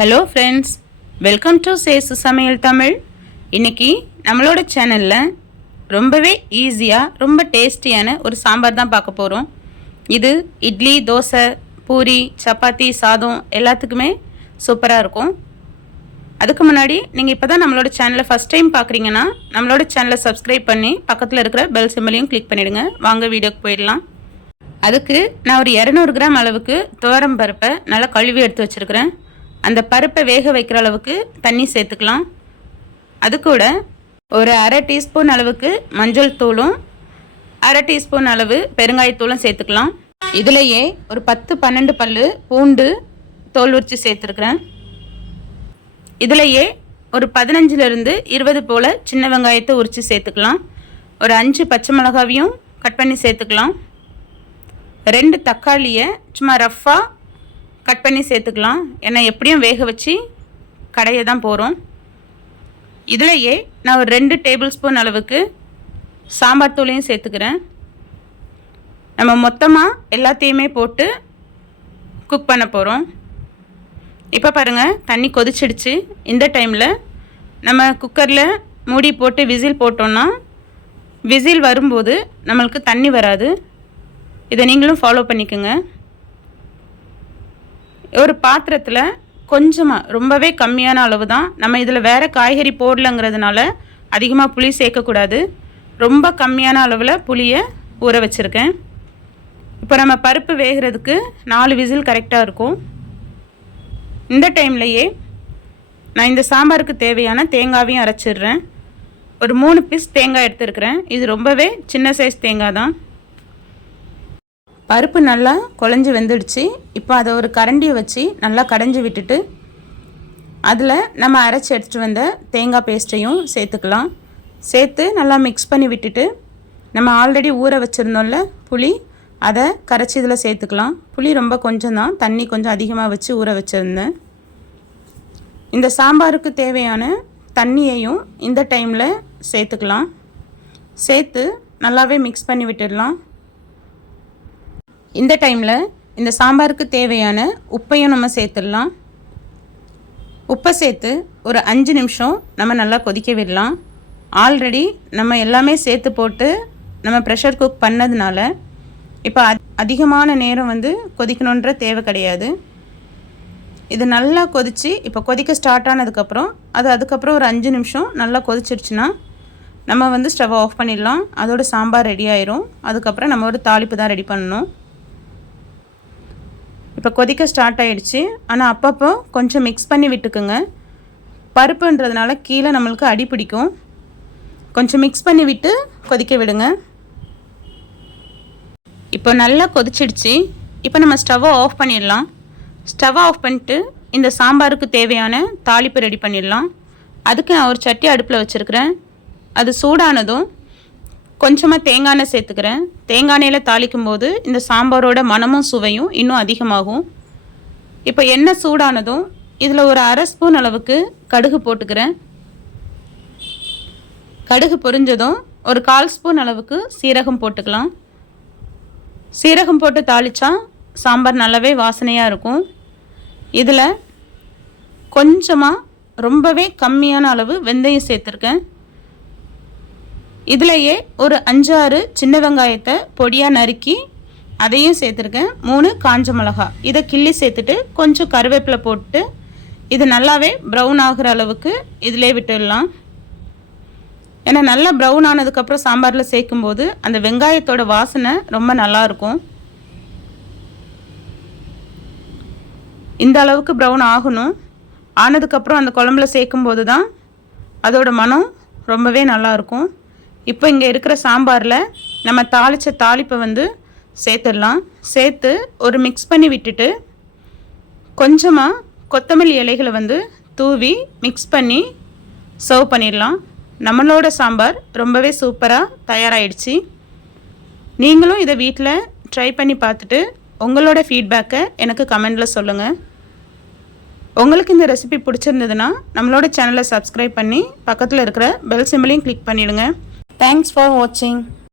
Hello friends, welcome to சேசு சமையல் தமிழ். இன்றைக்கி நம்மளோட சேனலில் ரொம்பவே ஈஸியாக ரொம்ப டேஸ்டியான ஒரு சாம்பார் தான் பார்க்க போகிறோம். இது இட்லி, தோசை, பூரி, சப்பாத்தி, சாதம் எல்லாத்துக்குமே சூப்பராக இருக்கும். அதுக்கு முன்னாடி நீங்கள் இப்போ தான் நம்மளோட சேனலை ஃபஸ்ட் டைம் பார்க்குறீங்கன்னா நம்மளோட சேனலை சப்ஸ்கிரைப் பண்ணி பக்கத்தில் இருக்கிற பெல் சிம்பலையும் கிளிக் பண்ணிவிடுங்க. வாங்க வீடியோக்கு போயிடலாம். அதுக்கு நான் ஒரு 200 கிராம் அளவுக்கு துவரம் பருப்பை நல்லா கழுவி எடுத்து வச்சுருக்கிறேன். அந்த பருப்பை வேக வைக்கிற அளவுக்கு தண்ணி சேர்த்துக்கலாம். அது கூட ஒரு அரை டீஸ்பூன் அளவுக்கு மஞ்சள் தூளும் அரை டீஸ்பூன் அளவு பெருங்காயத்தூளும் சேர்த்துக்கலாம். இதிலேயே ஒரு 10-12 பல்லு பூண்டு தோல் உரித்து சேர்த்துருக்குறேன். இதிலேயே ஒரு 15லிருந்து 20 போல் சின்ன வெங்காயத்தை உரித்து சேர்த்துக்கலாம். ஒரு 5 பச்சை மிளகாவையும் கட் பண்ணி சேர்த்துக்கலாம். 2 தக்காளியை சும்மா ரஃப்பாக கட் பண்ணி சேர்த்துக்கலாம். ஏன்னா எப்படியும் வேக வச்சு கடைய தான் போகிறோம். இதிலையே நான் ஒரு 2 டேபிள் ஸ்பூன் அளவுக்கு சாம்பார் தூளையும் சேர்த்துக்கிறேன். நம்ம மொத்தமாக எல்லாத்தையுமே போட்டு குக் பண்ண போகிறோம். இப்போ பாருங்கள், தண்ணி கொதிச்சிடுச்சு. இந்த டைமில் நம்ம குக்கரில் மூடி போட்டு விசில் போட்டோன்னா விசில் வரும்போது நம்மளுக்கு தண்ணி வராது. இதை நீங்களும் ஃபாலோ பண்ணிக்கோங்க. ஒரு பாத்திரத்தில் கொஞ்சமாக, ரொம்பவே கம்மியான அளவு தான், நம்ம இதில் வேறு காய்கறி போடலங்கிறதுனால அதிகமாக புளி சேர்க்கக்கூடாது. ரொம்ப கம்மியான அளவில் புளியை ஊற வச்சுருக்கேன். இப்போ நம்ம பருப்பு வேகிறதுக்கு 4 விசில் கரெக்டாக இருக்கும். இந்த டைம்லையே நான் இந்த சாம்பாருக்கு தேவையான தேங்காவையும் அரைச்சிடுறேன். ஒரு 3 பீஸ் தேங்காய் எடுத்துருக்கிறேன். இது ரொம்பவே சின்ன சைஸ் தேங்காய் தான். பருப்பு நல்லா குழஞ்சி வெந்துடுச்சு. இப்போ அதை ஒரு கரண்டியை வச்சு நல்லா கடைஞ்சி விட்டுட்டு அதில் நம்ம அரைச்சி எடுத்துகிட்டு வந்த தேங்காய் பேஸ்ட்டையும் சேர்த்துக்கலாம். சேர்த்து நல்லா மிக்ஸ் பண்ணி விட்டுட்டு நம்ம ஆல்ரெடி ஊற வச்சுருந்தோம்ல புளி, அதை கரைச்சி இதில் சேர்த்துக்கலாம். புளி ரொம்ப கொஞ்சம் தான், தண்ணி கொஞ்சம் அதிகமாக வச்சு ஊற வச்சுருந்தேன். இந்த சாம்பாருக்கு தேவையான தண்ணியையும் இந்த டைமில் சேர்த்துக்கலாம். சேர்த்து நல்லாவே மிக்ஸ் பண்ணி விட்டுடலாம். இந்த டைமில் இந்த சாம்பாருக்கு தேவையான உப்பையும் நம்ம சேர்த்துடலாம். உப்பை சேர்த்து ஒரு 5 நிமிஷம் நம்ம நல்லா கொதிக்க விடலாம். ஆல்ரெடி நம்ம எல்லாமே சேர்த்து போட்டு நம்ம ப்ரெஷர் குக் பண்ணதுனால இப்போ அதிகமான நேரம் கொதிக்கணுன்ற தேவை கிடையாது. இது நல்லா கொதித்து இப்போ கொதிக்க ஸ்டார்ட் ஆனதுக்கப்புறம் அதுக்கப்புறம் ஒரு 5 நிமிஷம் நல்லா கொதிச்சிடுச்சுன்னா நம்ம ஸ்டவ் ஆஃப் பண்ணிடலாம். அதோட சாம்பார் ரெடி ஆயிரும். அதுக்கப்புறம் நம்ம ஒரு தாளிப்பு தான் ரெடி பண்ணணும். இப்போ கொதிக்க ஸ்டார்ட் ஆகிடுச்சு. ஆனால் அப்பப்போ கொஞ்சம் மிக்ஸ் பண்ணி விட்டுக்குங்க. பருப்புன்றதுனால கீழே நம்மளுக்கு அடி பிடிக்கும். கொஞ்சம் மிக்ஸ் பண்ணி விட்டு கொதிக்க விடுங்க. இப்போ நல்லா கொதிச்சிடுச்சு. இப்போ நம்ம ஸ்டவ்வை ஆஃப் பண்ணிடலாம். ஸ்டவ்வை ஆஃப் பண்ணிட்டு இந்த சாம்பாருக்கு தேவையான தாளிப்பு ரெடி பண்ணிடலாம். அதுக்கு நான் ஒரு சட்டி அடுப்பில் வச்சுருக்கிறேன். அது சூடானதும் கொஞ்சமாக தேங்காய் எண்ணெய் சேர்த்துக்கிறேன். தேங்காய் எண்ணெயில் தாளிக்கும் போது இந்த சாம்பாரோட மணமும் சுவையும் இன்னும் அதிகமாகும். இப்போ எண்ணெய் சூடானதும் இதில் ஒரு அரை ஸ்பூன் அளவுக்கு கடுகு போட்டுக்கிறேன். கடுகு பொரிஞ்சதும் ஒரு 1/4 ஸ்பூன் அளவுக்கு சீரகம் போட்டுக்கலாம். சீரகம் போட்டு தாளித்தா சாம்பார் நல்லாவே வாசனையாக இருக்கும். இதில் கொஞ்சமாக, ரொம்பவே கம்மியான அளவு வெந்தயம் சேர்த்துருக்கேன். இதிலையே ஒரு 5-6 சின்ன வெங்காயத்தை பொடியாக நறுக்கி அதையும் சேர்த்துருக்கேன். 3 காஞ்ச மிளகா இதை கிள்ளி சேர்த்துட்டு கொஞ்சம் கருவேப்பிலை போட்டு இது நல்லாவே ப்ரௌன் ஆகிற அளவுக்கு இதிலே விட்டுடலாம். ஏன்னா நல்லா ப்ரௌன் ஆனதுக்கப்புறம் சாம்பாரில் சேர்க்கும்போது அந்த வெங்காயத்தோட வாசனை ரொம்ப நல்லாயிருக்கும். இந்த அளவுக்கு ப்ரௌன் ஆகணும். ஆனதுக்கப்புறம் அந்த குழம்புல சேர்க்கும்போது தான் அதோட மனம் ரொம்பவே நல்லாயிருக்கும். இப்போ இங்கே இருக்கிற சாம்பாரில் நம்ம தாளித்த தாளிப்பை சேர்த்துடலாம். சேர்த்து ஒரு மிக்ஸ் பண்ணி விட்டுட்டு கொஞ்சமாக கொத்தமல்லி இலைகளை தூவி மிக்ஸ் பண்ணி சர்வ் பண்ணிடலாம். நம்மளோட சாம்பார் ரொம்பவே சூப்பராக தயாராகிடுச்சு. நீங்களும் இதை வீட்டில் ட்ரை பண்ணி பார்த்துட்டு உங்களோட ஃபீட்பேக்கை எனக்கு கமெண்டில் சொல்லுங்கள். உங்களுக்கு இந்த ரெசிபி பிடிச்சிருந்ததுன்னா நம்மளோட சேனலை சப்ஸ்கிரைப் பண்ணி பக்கத்தில் இருக்கிற பெல் சிம்பலையும் கிளிக் பண்ணிவிடுங்க. Thanks for watching.